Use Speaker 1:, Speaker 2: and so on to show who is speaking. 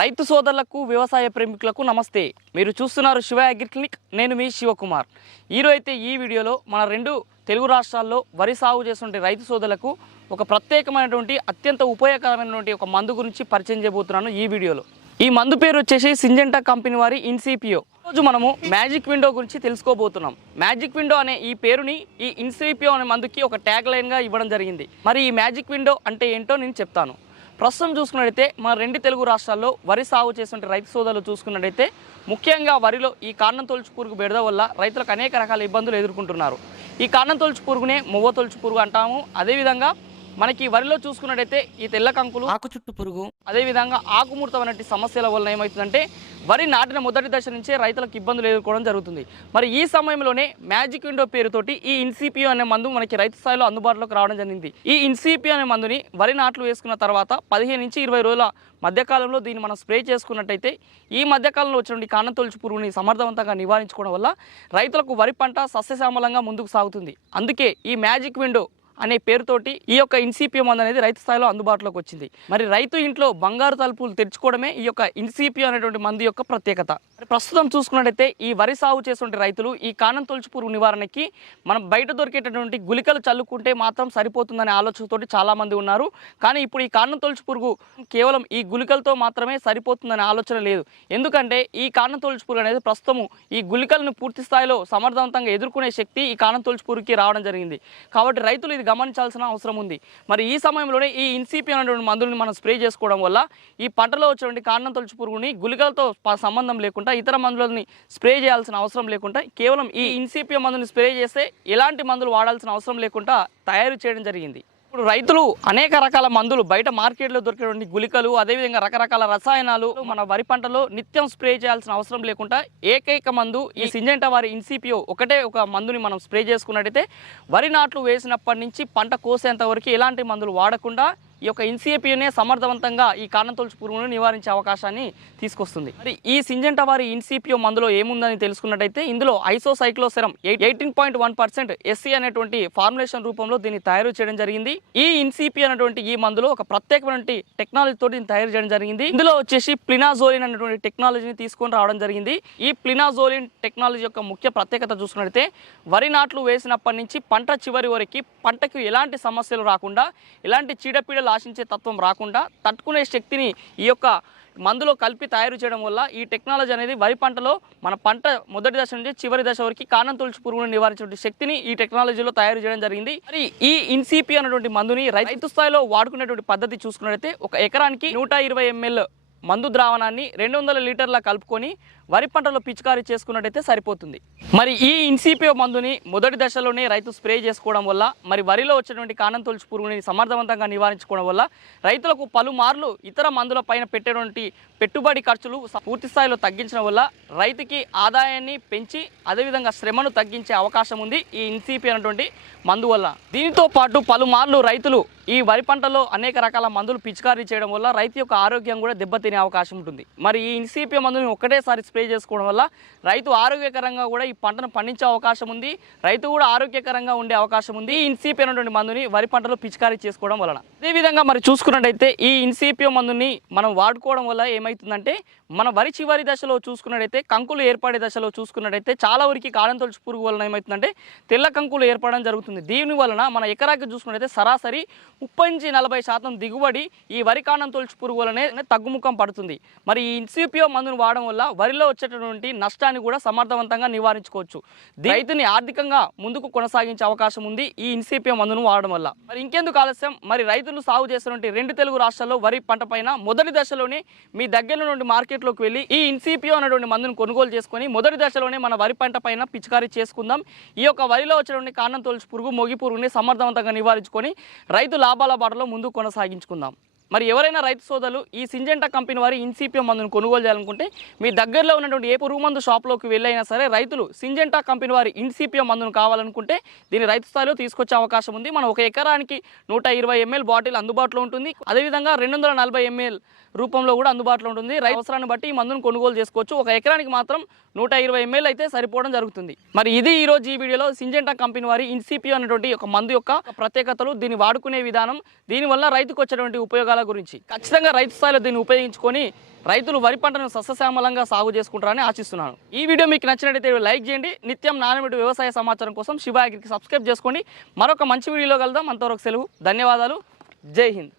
Speaker 1: రైతు సోదరులకు వ్యవసాయ ప్రేమికులకు నమస్తే. మీరు చూస్తున్నారు శివ అగ్రిక్లినిక్ నేను మీ శివకుమార్. ఈరోజు అయితే ఈ వీడియోలో మన రెండు తెలుగు రాష్ట్రాల్లో వరి సాగు చేస్తుంటే రైతు సోదరులకు ఒక ప్రత్యేకమైనటువంటి అత్యంత ఉపయోగకరమైనటువంటి ఒక మందు గురించి పరిచయం చేయబోతున్నాను ఈ వీడియోలో. ఈ మందు పేరు వచ్చేసి సింజెంటా కంపెనీ వారి ఇన్సిపియో. రోజు మనము మ్యాజిక్ విండో గురించి తెలుసుకోబోతున్నాం. మ్యాజిక్ విండో అనే ఈ పేరుని ఈ ఇన్సిపియో అనే మందుకి ఒక ట్యాగ్ లైన్గా ఇవ్వడం జరిగింది. మరి ఈ మ్యాజిక్ విండో అంటే ఏంటో నేను చెప్తాను. ప్రస్తుతం చూసుకున్నట్టయితే మన రెండు తెలుగు రాష్ట్రాల్లో వరి సాగు చేస్తుంటే రైతు సోదరులు చూసుకున్నట్టయితే ముఖ్యంగా వరిలో ఈ కారణం తొలుచు పురుగు బెడద వల్ల రైతులకు అనేక రకాల ఇబ్బందులు ఎదుర్కొంటున్నారు. ఈ కారణం తొలుచు పురుగునే మొవ్వ తొలుచు పురుగు అంటాము. అదేవిధంగా మనకి వరిలో చూసుకున్నట్టయితే ఈ తెల్ల కంకులు ఆకు చుట్టు పురుగు అదేవిధంగా ఆకుముడత వంటి సమస్యల వల్ల ఏమవుతుందంటే వరి నాటిన మొదటి దశ నుంచే రైతులకు ఇబ్బందులు ఎదుర్కోవడం జరుగుతుంది. మరి ఈ సమయంలోనే మ్యాజిక్ విండో పేరుతోటి ఈ ఇన్సిపియో అనే మందు మనకి రైతు స్థాయిలో అందుబాటులోకి రావడం జరిగింది. ఈ ఇన్సిపియో అనే మందుని వరి నాట్లు వేసుకున్న తర్వాత పదిహేను నుంచి ఇరవై రోజుల మధ్యకాలంలో దీన్ని మనం స్ప్రే చేసుకున్నట్టయితే ఈ మధ్యకాలంలో వచ్చినటువంటి కాణం పురుగుని సమర్థవంతంగా నివారించుకోవడం వల్ల రైతులకు వరి పంట సస్యశ్యామలంగా ముందుకు సాగుతుంది. అందుకే ఈ మ్యాజిక్ విండో అనే పేరుతోటి ఈ యొక్క ఇన్సిపిఎం మందు అనేది రైతు స్థాయిలో అందుబాటులోకి వచ్చింది. మరి రైతు ఇంట్లో బంగారు తలుపులు తెరుచుకోవడమే ఈ యొక్క ఇన్సిపిఎం అనేటువంటి మందు యొక్క ప్రత్యేకత. మరి ప్రస్తుతం చూసుకున్నట్టయితే ఈ వరి సాగు చేసే రైతులు ఈ కాణం తొలుచు పురుగు నివారణకి మనం బయట దొరికేటటువంటి గుళికలు చల్లుకుంటే మాత్రం సరిపోతుందనే ఆలోచనతోటి చాలా మంది ఉన్నారు. కానీ ఇప్పుడు ఈ కాణం తొలుచు పురుగు కేవలం ఈ గుళికలతో మాత్రమే సరిపోతుందనే ఆలోచన లేదు. ఎందుకంటే ఈ కాణం తొలుచు పురుగు అనేది ప్రస్తుతము ఈ గుళికలను పూర్తి స్థాయిలో సమర్థవంతంగా ఎదుర్కొనే శక్తి ఈ కానం తొలుచు పురుగుకి రావడం జరిగింది. కాబట్టి రైతులు ఇది గమనించాల్సిన అవసరం ఉంది. మరి ఈ సమయంలోనే ఈ ఇన్సిపి అనేటువంటి మందులను మనం స్ప్రే చేసుకోవడం వల్ల ఈ పంటలో వచ్చేటువంటి కారణం తొలుచు పురుగుని గుళికలతో సంబంధం లేకుండా ఇతర మందులని స్ప్రే చేయాల్సిన అవసరం లేకుండా కేవలం ఈ ఇన్సిపియో మందుని స్ప్రే చేస్తే ఎలాంటి మందులు వాడాల్సిన అవసరం లేకుండా తయారు చేయడం జరిగింది. ఇప్పుడు రైతులు అనేక రకాల మందులు బయట మార్కెట్లో దొరికేటువంటి గుళికలు అదేవిధంగా రకరకాల రసాయనాలు మన వరి పంటలో నిత్యం స్ప్రే చేయాల్సిన అవసరం లేకుండా ఏకైక మందు ఈ సింజెంటా వారి ఇన్సిపిఓ ఒకటే ఒక మందుని మనం స్ప్రే చేసుకున్నట్టయితే వరి నాట్లు వేసినప్పటి నుంచి పంట కోసేంత వరకు ఎలాంటి మందులు వాడకుండా ఈ యొక్క ఇన్సిపియోనే సమర్థవంతంగా ఈ కారణం తొలుచు పురుగును నివారించే అవకాశాన్ని తీసుకొస్తుంది. మరి ఈ సింజెంట వారి ఇన్సిపియో మందులో ఏముందని తెలుసుకున్నట్టయితే ఇందులో ఐసోసైక్లోసెరం eighteen point one percent SC అనేటువంటి ఫార్ములేషన్ రూపంలో దీన్ని తయారు చేయడం జరిగింది. ఈ ఇన్సిపి అనేటువంటి ఈ మందులో ఒక ప్రత్యేకమైన టెక్నాలజీ తోటి దీన్ని తయారు చేయడం జరిగింది. ఇందులో వచ్చేసి ప్లినాజోలిన్ అనేటువంటి టెక్నాలజీని తీసుకొని రావడం జరిగింది. ఈ ప్లినాజోలిన్ టెక్నాలజీ యొక్క ముఖ్య ప్రత్యేకత చూసుకున్నట్టయితే వరి నాట్లు వేసినప్పటి నుంచి పంట చివరి వరకు పంటకు ఎలాంటి సమస్యలు రాకుండా ఎలాంటి చీడపీడలు ఆశించే తత్వం రాకుండా తట్టుకునే శక్తిని ఈ యొక్క మందులో కలిపి తయారు చేయడం వల్ల ఈ టెక్నాలజీ అనేది వరి పంటలో మన పంట మొదటి దశ నుంచి చివరి దశ వరకు కాణం తొలిచి పురుగును నివారించే శక్తిని ఈ టెక్నాలజీలో తయారు చేయడం జరిగింది. మరి ఈ ఇన్సిపి అనేటువంటి మందుని రైతు స్థాయిలో వాడుకునేటువంటి పద్ధతి చూసుకున్నట్లయితే ఒక ఎకరానికి నూట ఇరవై ఎంఎల్ మందు ద్రావణాన్ని రెండు వందల లీటర్ల కలుపుకొని వరి పంటలో పిచికారీ చేసుకున్నట్టయితే సరిపోతుంది. మరి ఈ ఇన్సిపియో మందుని మొదటి దశలోనే రైతు స్ప్రే చేసుకోవడం వల్ల మరి వరిలో వచ్చేటువంటి కాణం తొలుచు పురుగుని సమర్థవంతంగా నివారించుకోవడం వల్ల రైతులకు పలుమార్లు ఇతర మందుల పైన పెట్టేటువంటి పెట్టుబడి ఖర్చులు పూర్తి స్థాయిలో తగ్గించడం వల్ల రైతుకి ఆదాయాన్ని పెంచి అదేవిధంగా శ్రమను తగ్గించే అవకాశం ఉంది ఈ ఇన్సిపి అనేటువంటి మందు వల్ల. దీనితో పాటు పలుమార్లు రైతులు ఈ వరి పంటలో అనేక రకాల మందులు పిచికారీ చేయడం వల్ల రైతు యొక్క ఆరోగ్యం కూడా దెబ్బతినే అవకాశం ఉంటుంది. మరి ఈ ఇన్సిపి మందుని ఒకటేసారి స్ప్రే చేసుకోవడం వల్ల రైతు ఆరోగ్యకరంగా కూడా ఈ పంటను పండించే అవకాశం ఉంది. రైతు కూడా ఆరోగ్యకరంగా ఉండే అవకాశం ఉంది. ఈ ఇన్సిపి అనేటువంటి మందుని వరి పంటలో పిచికారీ చేసుకోవడం వలన. అదేవిధంగా మరి చూసుకున్నట్టయితే ఈ ఇన్సిపియో మందుని మనం వాడుకోవడం వల్ల ఏమవుతుందంటే మన వరి చివరి దశలో చూసుకున్నట్టయితే కంకులు ఏర్పడే దశలో చూసుకున్నట్టయితే చాలా వరకు కాలం తొలుచు పురుగు వలన ఏమవుతుందంటే తెల్ల కంకులు ఏర్పడడం జరుగుతుంది. దీని వలన మన ఎకరాకి చూసుకున్నట్టయితే సరాసరి ముప్పై నుంచి నలభై శాతం దిగుబడి ఈ వరి కాండం తొలుచు పురుగు వలనే తగ్గుముఖం పడుతుంది. మరి ఈ ఇన్సిపియో మందును వాడడం వల్ల వరిలో వచ్చేటటువంటి నష్టాన్ని కూడా సమర్థవంతంగా నివారించుకోవచ్చు. రైతుని ఆర్థికంగా ముందుకు కొనసాగించే అవకాశం ఉంది ఈ ఇన్సిపియో మందును వాడడం వల్ల. మరి ఇంకెందుకు ఆలస్యం? మరి రైతులు సాగు చేసినటువంటి రెండు తెలుగు రాష్ట్రాల్లో వరి పంట పైన మొదటి దశలోనే మీ దగ్గర నుండి మార్కెట్లోకి వెళ్ళి ఈ ఇన్సిపియో అనేటువంటి మందును కొనుగోలు చేసుకొని మొదటి దశలోనే మన వరి పంట పైన పిచికారీ చేసుకుందాం. ఈ యొక్క వరిలో వచ్చినటువంటి కాండం తొలుచు పురుగు మొగి పురుగుని సమర్థవంతంగా నివారించుకొని రైతు లాభాల బాటలో ముందుకు కొనసాగించుకుందాం. మరి ఎవరైనా రైతు సోదరులు ఈ సింజెంటా కంపెనీ వారి ఇన్సిపిఎం మందును కొనుగోలు చేయాలనుకుంటే మీ దగ్గరలో ఉన్నటువంటి ఏ పురుగు మందు షాప్లోకి వెళ్ళైనా సరే రైతులు సింజెంటా కంపెనీ వారి ఇన్సిపిఎం మందును కావాలనుకుంటే దీన్ని రైతు స్థాయిలో తీసుకొచ్చే అవకాశం ఉంది. మనం ఒక ఎకరానికి నూట ఇరవై ఎంఎల్ బాటిల్ అందుబాటులో ఉంటుంది. అదేవిధంగా రెండు వందల నలభై ఎంఎల్ రూపంలో కూడా అందుబాటులో ఉంటుంది. రైతు అవసరాన్ని బట్టి ఈ మందును కొనుగోలు చేసుకోవచ్చు. ఒక ఎకరానికి మాత్రం నూట ఇరవై ఎంఎల్ అయితే సరిపోవడం జరుగుతుంది. మరి ఇది ఈ రోజు ఈ వీడియోలో సింజెంటా కంపెనీ వారి ఇన్సిపియో అనేటువంటి ఒక మందు యొక్క ప్రత్యేకతలు దీన్ని వాడుకునే విధానం దీనివల్ల రైతుకు వచ్చేటువంటి ఉపయోగాల గురించి. ఖచ్చితంగా రైతు స్థాయిలో దీన్ని ఉపయోగించుకొని రైతులు వరి పంటను సస్యశ్యామలంగా సాగు చేసుకుంటారని ఆశిస్తున్నాను. ఈ వీడియో మీకు నచ్చినట్లయితే లైక్ చేయండి. నిత్యం నానబెట్టి వ్యవసాయ సమాచారం కోసం శివ అగ్రికి సబ్స్క్రైబ్ చేసుకోండి. మరొక మంచి వీడియోలో కలుద్దాం. అంతవరకు సెలవు. ధన్యవాదాలు. జై హింద్.